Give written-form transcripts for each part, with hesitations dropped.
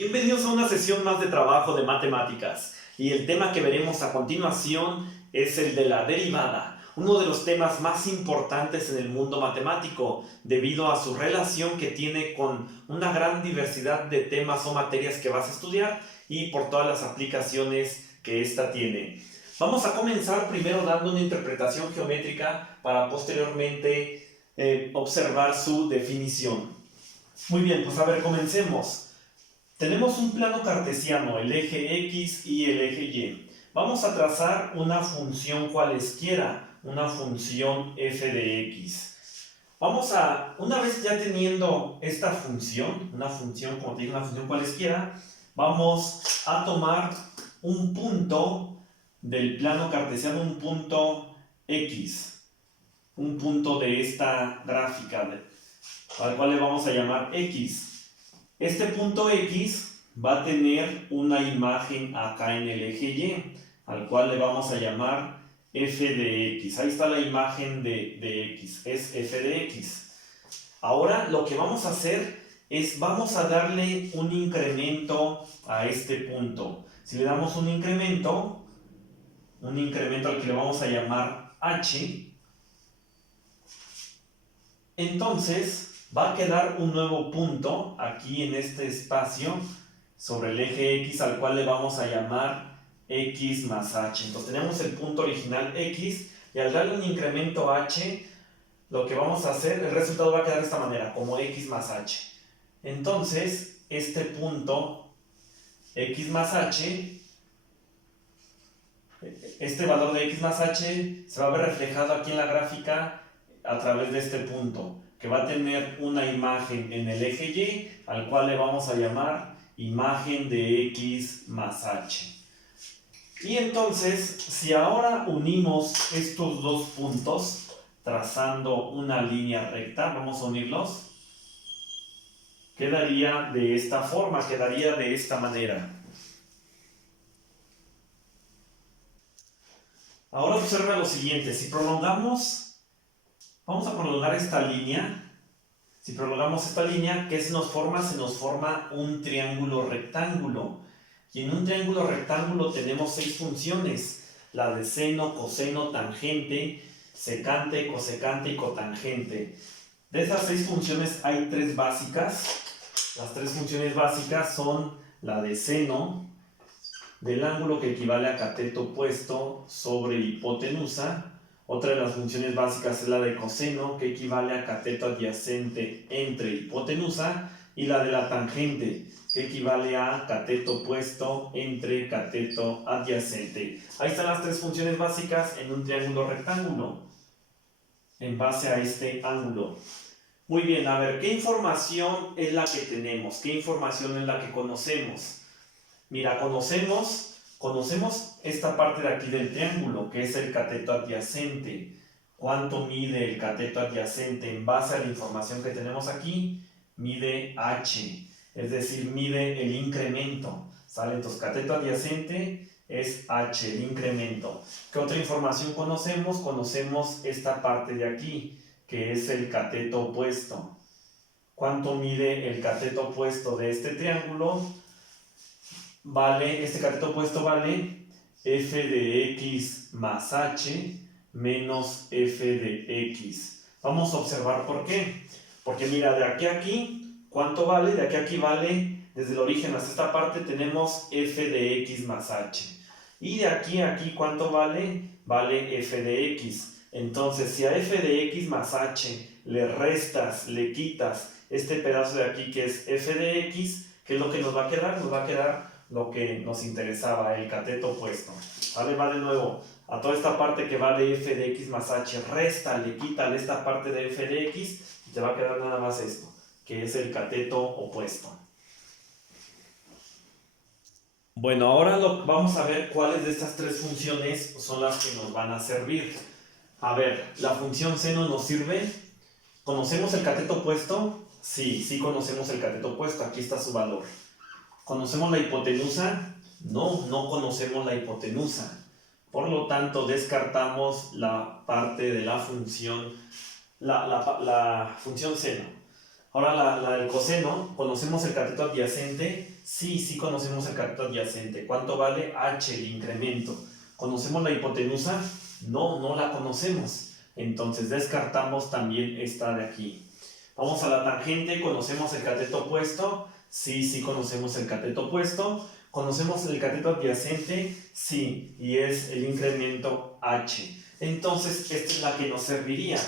Bienvenidos a una sesión más de trabajo de matemáticas y el tema que veremos a continuación es el de la derivada, uno de los temas más importantes en el mundo matemático debido a su relación que tiene con una gran diversidad de temas o materias que vas a estudiar y por todas las aplicaciones que ésta tiene. Vamos a comenzar primero dando una interpretación geométrica para posteriormente observar su definición. Muy bien, pues a ver, comencemos. Tenemos un plano cartesiano, el eje X y el eje Y. Vamos a trazar una función cualesquiera, una función f de X. Una vez ya teniendo esta función, como te digo, una función cualesquiera, vamos a tomar un punto del plano cartesiano, un punto X, un punto de esta gráfica, al cual le vamos a llamar X. Este punto X va a tener una imagen acá en el eje Y, al cual le vamos a llamar f de X. Ahí está la imagen de X, es f de X. Ahora lo que vamos a hacer es, vamos a darle un incremento a este punto. Si le damos un incremento al que le vamos a llamar h, entonces va a quedar un nuevo punto aquí en este espacio sobre el eje X, al cual le vamos a llamar X más H. Entonces tenemos el punto original X y al darle un incremento H, lo que vamos a hacer, el resultado va a quedar de esta manera, como X más H. Entonces este punto X más H, este valor de X más H se va a ver reflejado aquí en la gráfica a través de este punto, que va a tener una imagen en el eje Y, al cual le vamos a llamar imagen de X más H. Y entonces, si ahora unimos estos dos puntos, trazando una línea recta, vamos a unirlos, quedaría de esta forma, quedaría de esta manera. Ahora observa lo siguiente, vamos a prolongar esta línea. Si prolongamos esta línea, ¿qué se nos forma? Se nos forma un triángulo rectángulo. Y en un triángulo rectángulo tenemos 6 funciones. La de seno, coseno, tangente, secante, cosecante y cotangente. De esas 6 funciones hay 3 básicas. Las 3 funciones básicas son la de seno, del ángulo que equivale a cateto opuesto sobre hipotenusa. Otra de las funciones básicas es la de coseno, que equivale a cateto adyacente entre hipotenusa, y la de la tangente, que equivale a cateto opuesto entre cateto adyacente. Ahí están las 3 funciones básicas en un triángulo rectángulo, en base a este ángulo. Muy bien, a ver, ¿qué información es la que tenemos? ¿Qué información es la que conocemos? Mira, conocemos esta parte de aquí del triángulo, que es el cateto adyacente. ¿Cuánto mide el cateto adyacente? En base a la información que tenemos aquí, mide h, es decir, mide el incremento. ¿Sale? Entonces, cateto adyacente es h, el incremento. ¿Qué otra información conocemos? Conocemos esta parte de aquí, que es el cateto opuesto. ¿Cuánto mide el cateto opuesto de este triángulo? Este cateto opuesto vale f de x más h menos f de x. Vamos a observar por qué. Porque mira, de aquí a aquí, ¿cuánto vale? De aquí a aquí vale, desde el origen hasta esta parte tenemos f de x más h. Y de aquí a aquí, ¿cuánto vale? Vale f de x. Entonces, si a f de x más h le restas, le quitas este pedazo de aquí que es f de x, ¿qué es lo que nos va a quedar? Nos va a quedar lo que nos interesaba, el cateto opuesto. ¿Vale? Va de nuevo a toda esta parte que va de f de x más h, réstale, quítale esta parte de f de x y te va a quedar nada más esto, que es el cateto opuesto. Bueno, ahora vamos a ver cuáles de estas 3 funciones son las que nos van a servir. A ver, la función seno nos sirve. ¿Conocemos el cateto opuesto? Sí conocemos el cateto opuesto, aquí está su valor. ¿Conocemos la hipotenusa? No conocemos la hipotenusa. Por lo tanto, descartamos la parte de la función, la función seno. Ahora la del coseno, ¿conocemos el cateto adyacente? Sí conocemos el cateto adyacente. ¿Cuánto vale h, el incremento? ¿Conocemos la hipotenusa? No la conocemos. Entonces descartamos también esta de aquí. Vamos a la tangente, ¿conocemos el cateto opuesto? Sí conocemos el cateto opuesto. ¿Conocemos el cateto adyacente? Sí, y es el incremento h. Entonces, esta es la que nos serviría.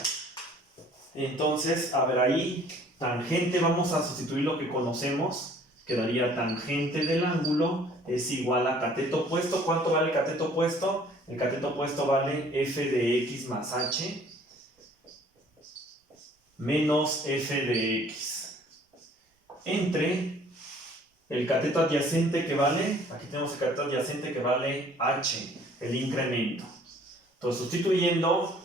Entonces, a ver ahí, tangente, vamos a sustituir lo que conocemos. Quedaría tangente del ángulo es igual a cateto opuesto. ¿Cuánto vale el cateto opuesto? El cateto opuesto vale f de x más h menos f de x entre el cateto adyacente que vale, aquí tenemos el cateto adyacente que vale h, el incremento. Entonces, sustituyendo,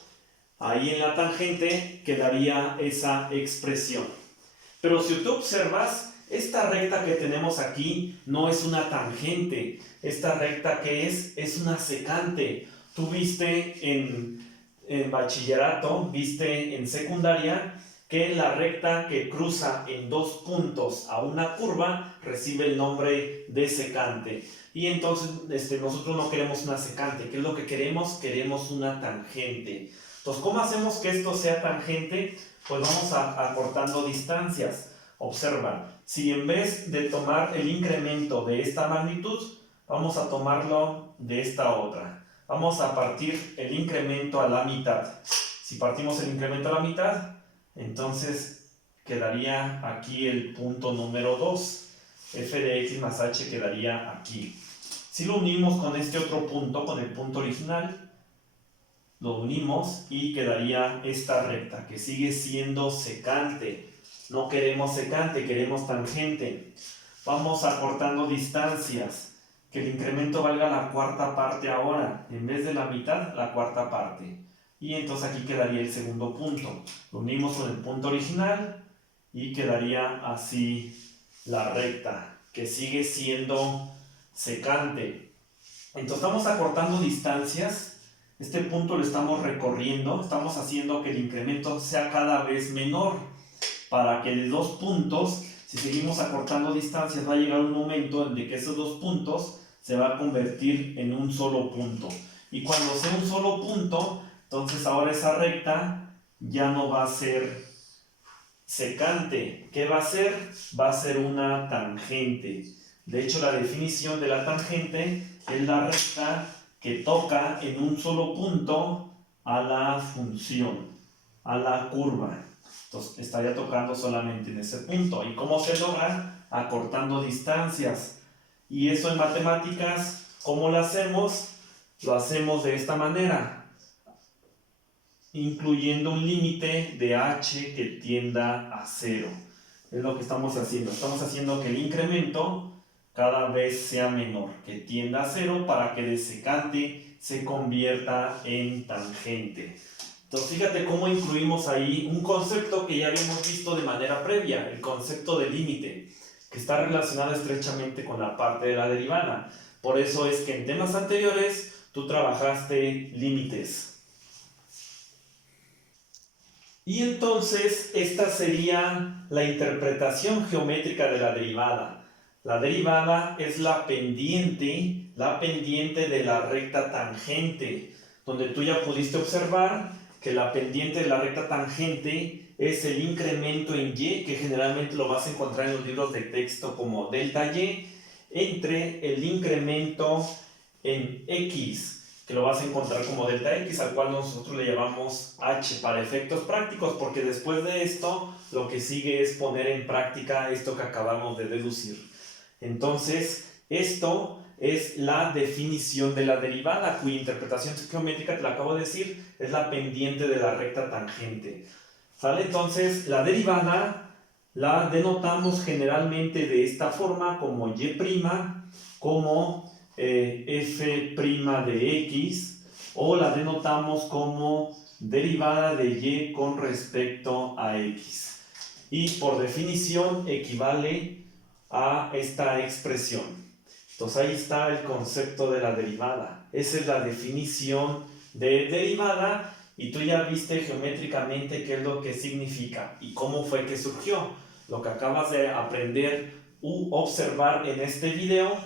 ahí en la tangente quedaría esa expresión. Pero si tú observas, esta recta que tenemos aquí no es una tangente. Esta recta que es una secante. Tú viste en bachillerato, viste en secundaria, que la recta que cruza en dos puntos a una curva recibe el nombre de secante. Y entonces nosotros no queremos una secante. ¿Qué es lo que queremos? Queremos una tangente. Entonces, ¿cómo hacemos que esto sea tangente? Pues vamos acortando distancias. Observa, si en vez de tomar el incremento de esta magnitud, vamos a tomarlo de esta otra. Vamos a partir el incremento a la mitad. Si partimos el incremento a la mitad, entonces quedaría aquí el punto número 2. F de x más h quedaría aquí. Si lo unimos con este otro punto, con el punto original, lo unimos y quedaría esta recta, que sigue siendo secante. No queremos secante, queremos tangente. Vamos acortando distancias. Que el incremento valga la cuarta parte ahora. En vez de la mitad, la cuarta parte. Y entonces aquí quedaría el segundo punto. Lo unimos con el punto original y quedaría así la recta, que sigue siendo secante. Entonces estamos acortando distancias. Este punto lo estamos recorriendo. Estamos haciendo que el incremento sea cada vez menor. Para que de dos puntos, si seguimos acortando distancias, va a llegar un momento en que esos dos puntos se va a convertir en un solo punto. Y cuando sea un solo punto, entonces ahora esa recta ya no va a ser secante. ¿Qué va a ser? Va a ser una tangente. De hecho, la definición de la tangente es la recta que toca en un solo punto a la función, a la curva. Entonces estaría tocando solamente en ese punto. ¿Y cómo se logra? Acortando distancias. Y eso en matemáticas, ¿cómo lo hacemos? Lo hacemos de esta manera, incluyendo un límite de h que tienda a 0. Es lo que estamos haciendo. Estamos haciendo que el incremento cada vez sea menor, que tienda a 0 para que de secante se convierta en tangente. Entonces fíjate cómo incluimos ahí un concepto que ya habíamos visto de manera previa, el concepto de límite, que está relacionado estrechamente con la parte de la derivada. Por eso es que en temas anteriores tú trabajaste límites. Y entonces esta sería la interpretación geométrica de la derivada. La derivada es la pendiente de la recta tangente, donde tú ya pudiste observar que la pendiente de la recta tangente es el incremento en y, que generalmente lo vas a encontrar en los libros de texto como delta y, entre el incremento en x, que lo vas a encontrar como delta x, al cual nosotros le llamamos h para efectos prácticos, porque después de esto lo que sigue es poner en práctica esto que acabamos de deducir. Entonces, esto es la definición de la derivada, cuya interpretación geométrica, te la acabo de decir, es la pendiente de la recta tangente. ¿Sale? Entonces, la derivada la denotamos generalmente de esta forma, como y', como f' de x, o la denotamos como derivada de y con respecto a x. Y por definición equivale a esta expresión. Entonces ahí está el concepto de la derivada. Esa es la definición de derivada y tú ya viste geométricamente qué es lo que significa y cómo fue que surgió. Lo que acabas de aprender u observar en este video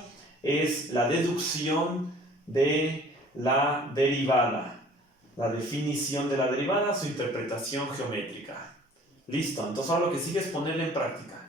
es la deducción de la derivada, la definición de la derivada, su interpretación geométrica. Listo, entonces ahora lo que sigue es ponerla en práctica.